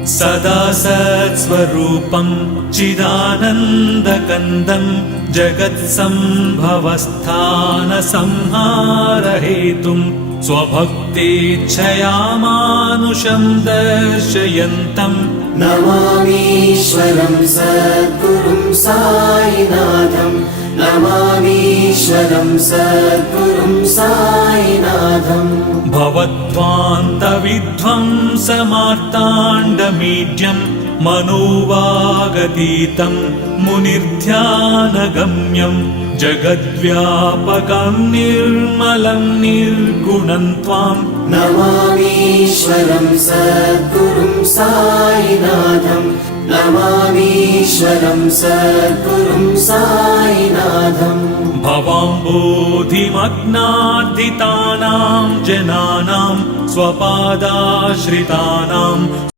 सदा सत्स्वरूपं चिदानन्दकन्दं जगत्सम्भवस्थानसंहारहेतुं स्वभक्तेच्छया मानुषं दर्शयन्तम् नमामीश्वरं सद्गुरुं साईनाथं नमामीश्वरं सद्गुरुं साईनाथम् भवद्ध्वान्तविध्वंसमार्ताण्डमीड्यं मनोवागतीतं मुनिर्ध्यानगम्यं जगद्व्यापकं निर्मलं निर्गुणं त्वां नमामीश्वरं सद्गुरुं साईनाथं नमामीश्वरं सद्गुरुं साईनाथम् भवाम्बोधिमग्नार्दितानां जनानां स्वपादाश्रितानां